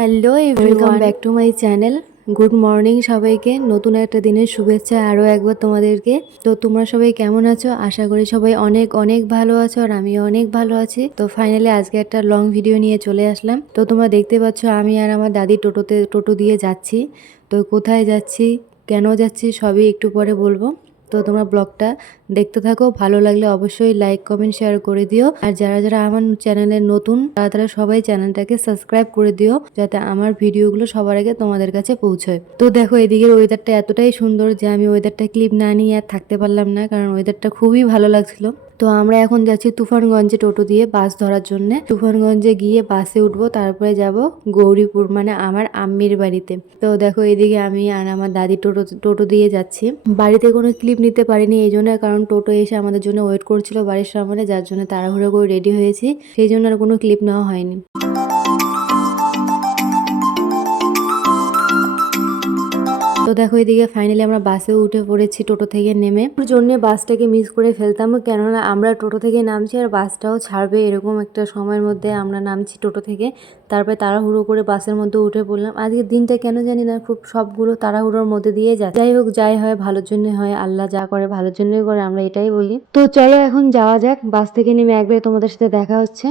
Hello welcome back to my channel. Good morning সবাইকে, নতুন একটা দিনের শুভেচ্ছা আরও একবার তোমাদেরকে। তো তোমরা সবাই কেমন আছো? আশা করি সবাই অনেক অনেক ভালো আছো, আর আমি অনেক ভালো আছি। তো ফাইনালি আজকে একটা লং ভিডিও নিয়ে চলে আসলাম। তো তোমরা দেখতে পাচ্ছ আমি আর আমার দাদি টোটো দিয়ে যাচ্ছি। তো কোথায় যাচ্ছি, কেন যাচ্ছি, সবই একটু পরে বলবো। তো তোমরা ব্লগটা দেখতে থাকো, ভালো লাগলে অবশ্যই লাইক কমেন্ট শেয়ার করে দিও। আর যারা যারা আমার চ্যানেলে নতুন তারা সবাই চ্যানেলটাকে সাবস্ক্রাইব করে দিও, যাতে আমার ভিডিওগুলো সবার আগে তোমাদের কাছে পৌঁছয়। তো দেখো এদিকের ওয়েদারটা এতটাই সুন্দর যে আমি ওয়েদারটা ক্লিপ না নিয়ে আর থাকতে পারলাম না, কারণ ওয়েদারটা খুবই ভালো লাগছিল। তো আমরা এখন যাচ্ছি তুফানগঞ্জে টোটো দিয়ে বাস ধরার জন্য। তুফানগঞ্জে গিয়ে বাসে উঠবো, তারপরে যাব গৌরীপুর, মানে আমার আম্মির বাড়িতে। তো দেখো এদিকে আমি আর আমার দাদি টোটো দিয়ে যাচ্ছি। বাড়িতে কোনো ক্লিপ নিতে পারিনি এই জন্য, কারণ টোটো এসে আমাদের জন্য ওয়েট করছিল বাড়ির সামনে, যার জন্য তাড়াহুড়ো করে রেডি হয়েছি, সেই জন্য আর কোনো ক্লিপ নেওয়া হয়নি। তো দেখো এদিকে ফাইনালি আমরা বাসে উঠে পড়েছি টোটো থেকে নেমে। ওর জন্য বাসটাকে মিস করে ফেলতাম, কেননা আমরা টোটো থেকে নামছি আর বাসটাও ছাড়বে এরকম একটা সময়ের মধ্যে আমরা নামছি টোটো থেকে। তারপরে তাড়াহুড়ো করে বাসের মধ্যে উঠে পড়লাম। আজকের দিনটা কেন জানি না খুব সবগুলো তাড়াহুড়োর মধ্যে দিয়ে যায়। যাই হোক, যাই হয় ভালোর জন্য হয়, আল্লাহ যা করে ভালোর জন্যই করে, আমরা এটাই বলি। তো চলো এখন যাওয়া যাক, বাস থেকে নেমে একবারে তোমাদের সাথে দেখা হচ্ছে।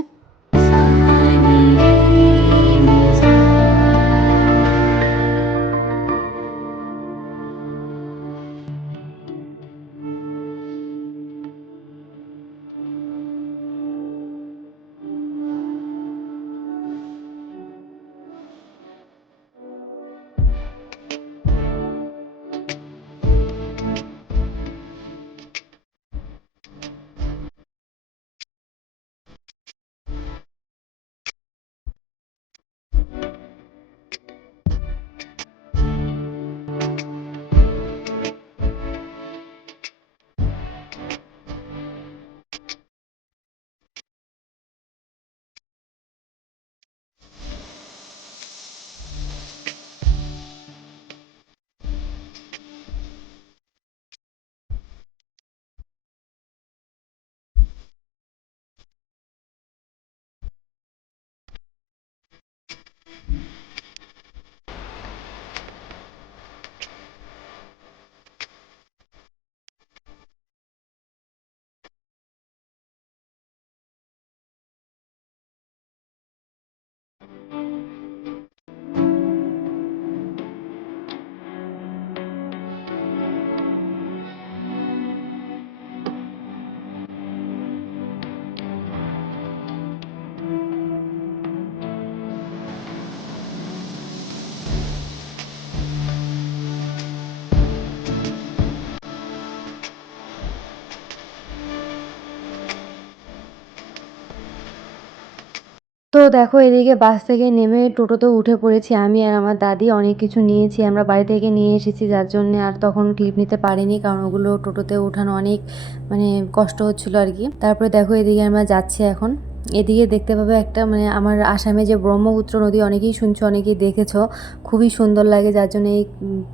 তো দেখো এদিকে বাস থেকে নেমে টোটোতে উঠে পড়েছি আমি আর আমার দাদি। অনেক কিছু নিয়েছি আমরা বাড়ি থেকে নিয়ে এসেছি, যার জন্য আর তখন ক্লিপ নিতে পারিনি, কারণ ওগুলো টোটোতে ওঠানো অনেক মানে কষ্ট হচ্ছিল আর কি। তারপরে দেখো এদিকে আমরা যাচ্ছি এখন। এদিকে দেখতে পাবে একটা মানে আমার আসামে যে ব্রহ্মপুত্র নদী, অনেকেই শুনছো অনেকেই দেখেছো, খুবই সুন্দর লাগে, যার জন্য এই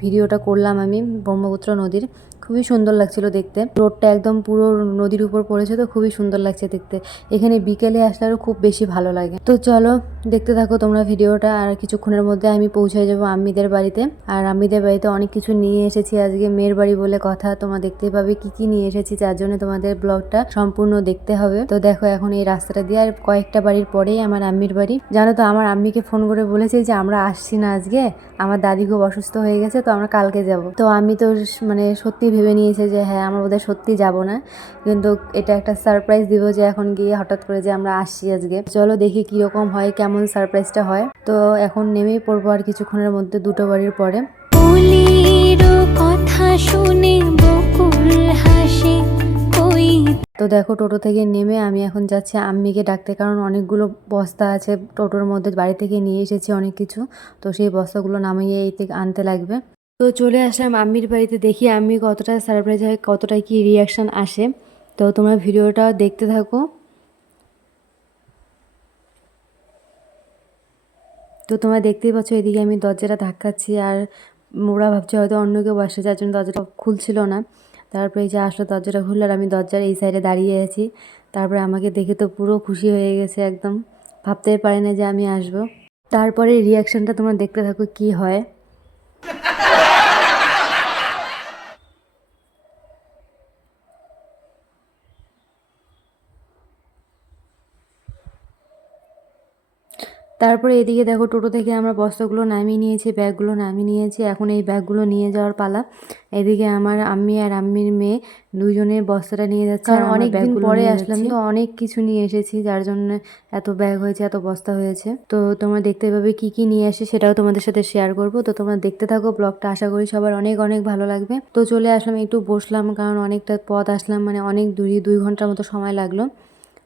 ভিডিওটা করলাম আমি। ব্রহ্মপুত্র নদীর খুবই সুন্দর লাগছিল দেখতে, রোডটা একদম পুরো নদীর উপর পড়েছে, তো খুবই সুন্দর লাগছে দেখতে। এখানে বিকেলে আসলে আরও খুব বেশি ভালো লাগে। তো চলো দেখতে থাকো তোমরা ভিডিওটা, আর কিছুক্ষণের মধ্যে আমি পৌঁছে যাবো আম্মিদের বাড়িতে। আর আম্মিদের বাড়িতে অনেক কিছু নিয়ে এসেছি, আজকে মেয়ের বাড়ি বলে কথা, তোমরা দেখতে পাবে কি কি নিয়ে এসেছি, যার জন্য তোমাদের ব্লগটা সম্পূর্ণ দেখতে হবে। তো দেখো এখন এই রাস্তাটা দিয়ে আর কয়েকটা বাড়ির পরেই আমার আম্মির বাড়ি। জানো তো আমার আম্মিকে ফোন করে বলেছি যে আমরা আসছি না আজকে, আমার দাদি খুব অসুস্থ হয়ে গেছে, তো আমরা কালকে যাব। তো আমি তো মানে সত্যি ভেবে নিয়েছে যে হ্যাঁ আমরা বোধহয় সত্যি যাব না, কিন্তু এটা একটা সারপ্রাইজ দিব যে এখন গিয়ে হঠাৎ করে যে আমরা আসছি আজকে। চলো দেখি কিরকম হয়, কেমন সারপ্রাইজটা হয়। তো এখন নেমেই পড়বো আর কিছুক্ষণের মধ্যে, দুটো বাড়ির পরে। কথা শুনে বকুল হাসে। তো দেখো টোটো থেকে নেমে আমি এখন যাচ্ছি আম্মিকে ডাকতে, কারণ অনেকগুলো বস্তা আছে টোটোর মধ্যে, বাড়ি থেকে নিয়ে এসেছি অনেক কিছু, তো সেই বস্তাগুলো নামিয়ে এই থেকে আনতে লাগবে। তো চলে আসলাম আম্মির বাড়িতে, দেখি আম্মি কতটা সারপ্রাইজ হয়, কতটা কি রিয়াকশান আসে। তো তোমরা ভিডিওটা দেখতে থাকো। তো তোমরা দেখতেই পাচ্ছ এদিকে আমি দরজাটা ধাক্কাচ্ছি, আর ওরা ভাবছে হয়তো অন্য কেউ বসে, যার জন্য দরজাটা খুলছিল না। তারপরে এই যে আসলো দরজাটা খুললো, আর আমি দরজার এই সাইডে দাঁড়িয়ে আছি। তারপরে আমাকে দেখে তো পুরো খুশি হয়ে গেছে একদম, ভাবতেই পারে না যে আমি আসবো। তারপরে রিয়াকশনটা তোমরা দেখতে থাকো কি হয়। তারপরে এদিকে দেখো টোটো থেকে আমরা বস্তাগুলো নামিয়ে নিয়েছি, ব্যাগগুলো নামিয়ে নিয়েছি। এখন এই ব্যাগগুলো নিয়ে যাওয়ার পালা। এদিকে আমার আম্মি আর আম্মির মেয়ে দুজনে বস্তাটা নিয়ে যাচ্ছে, কারণ অনেক দিন পরে আসলাম তো অনেক কিছু নিয়ে এসেছি, যার জন্য এত ব্যাগ হয়েছে, এত বস্তা হয়েছে। তো তোমরা দেখতে পাবে কি কি নিয়ে আসি, সেটাও তোমাদের সাথে শেয়ার করবো। তো তোমরা দেখতে থাকো ব্লগটা, আশা করি সবার অনেক অনেক ভালো লাগবে। তো চলে আসলাম, একটু বসলাম, কারণ অনেকটা পথ আসলাম, মানে অনেক 2 ঘন্টার মতো সময় লাগলো।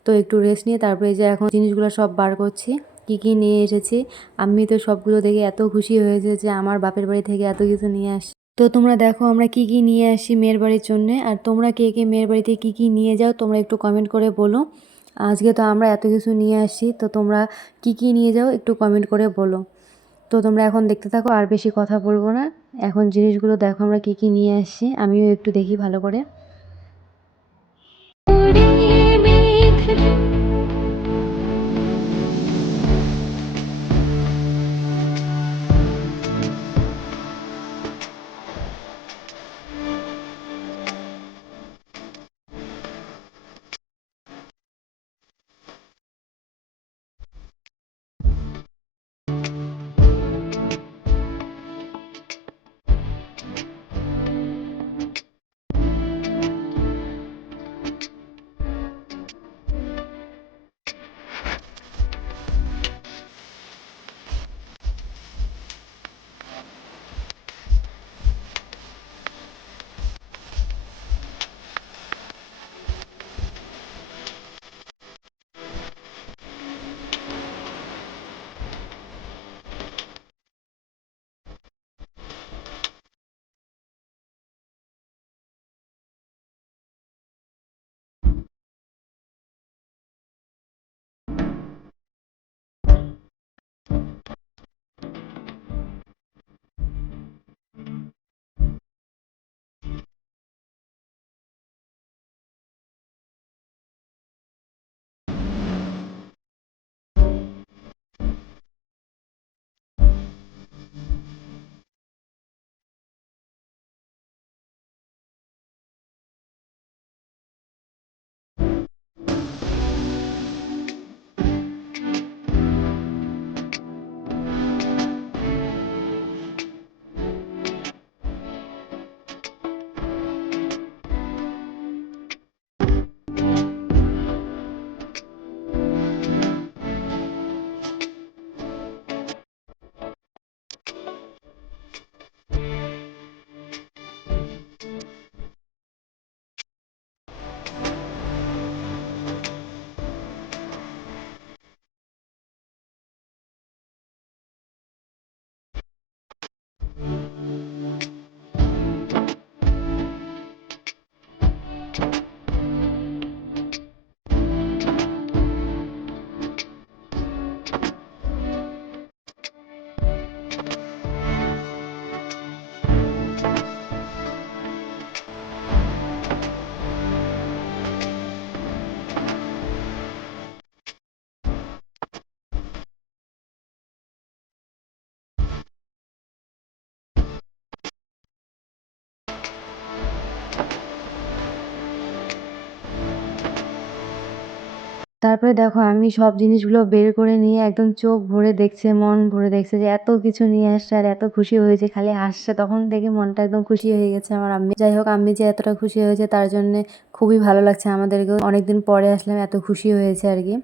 তো একটু রেস্ট নিয়ে তারপরে যে এখন জিনিসগুলো সব বার করছি, কি কি নিয়ে এসেছি। আমি তো সবগুলো দেখে এত খুশি হয়েছে যে আমার বাপের বাড়ি থেকে এত কিছু নিয়ে আসি। তো তোমরা দেখো আমরা কি কি নিয়ে আসি মেয়ের বাড়ির জন্যে, আর তোমরা কে কে মেয়ের বাড়িতে কি কি নিয়ে যাও তোমরা একটু কমেন্ট করে বলো। আজকে তো আমরা এত কিছু নিয়ে আসি, তো তোমরা কি কি নিয়ে যাও একটু কমেন্ট করে বলো। তো তোমরা এখন দেখতে থাকো, আর বেশি কথা বলবো না। এখন জিনিসগুলো দেখো আমরা কি কি নিয়ে আসছি, আমিও একটু দেখি ভালো করে। তারপরে দেখো আমি সব জিনিসগুলো বের করে নিয়ে একদম চোখ ভরে দেখছে, মন ভরে দেখছে যে এত কিছু নিয়ে আসছে, আর এত খুশি হয়েছে, খালি হাসছে। তখন দেখে মনটা একদম খুশি হয়ে গেছে আমার আম্মি। যাই হোক, আম্মি যে এতটা খুশি হয়েছে তার জন্য খুবই ভালো লাগছে আমাদেরকেও। অনেকদিন পরে আসলাম, এত খুশি হয়েছে আর কি।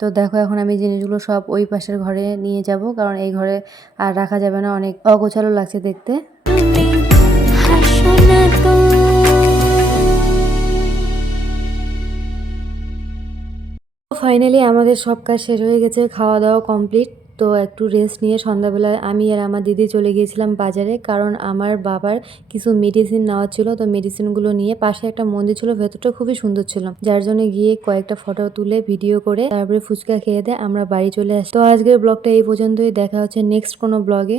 তো দেখো এখন আমি জিনিসগুলো সব ওই পাশের ঘরে নিয়ে যাব, কারণ এই ঘরে আর রাখা যাবে না, অনেক অগোছালো লাগছে দেখতে। ফাইনালি আমাদের সব কাজ শেষ হয়ে গেছে, খাওয়া দাওয়া কমপ্লিট। তো একটু রেস্ট নিয়ে সন্ধ্যাবেলায় আমি আর আমার দিদি চলে গিয়েছিলাম বাজারে, কারণ আমার বাবার কিছু মেডিসিন নেওয়া ছিল। তো মেডিসিনগুলো নিয়ে পাশে একটা মন্দির ছিল, ভেতরটা খুবই সুন্দর ছিল, যার জন্য গিয়ে কয়েকটা ফটো তুলে ভিডিও করে তারপরে ফুচকা খেয়ে দেয় আমরা বাড়ি চলে আসি। তো আজকের ব্লগটা এই পর্যন্তই, দেখা হচ্ছে নেক্সট কোনো ব্লগে।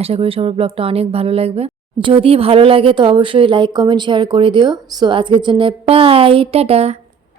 আশা করি সবার ব্লগটা অনেক ভালো লাগবে। যদি ভালো লাগে তো অবশ্যই লাইক কমেন্ট শেয়ার করে দিও। সো আজকের জন্য বাই, টাটা।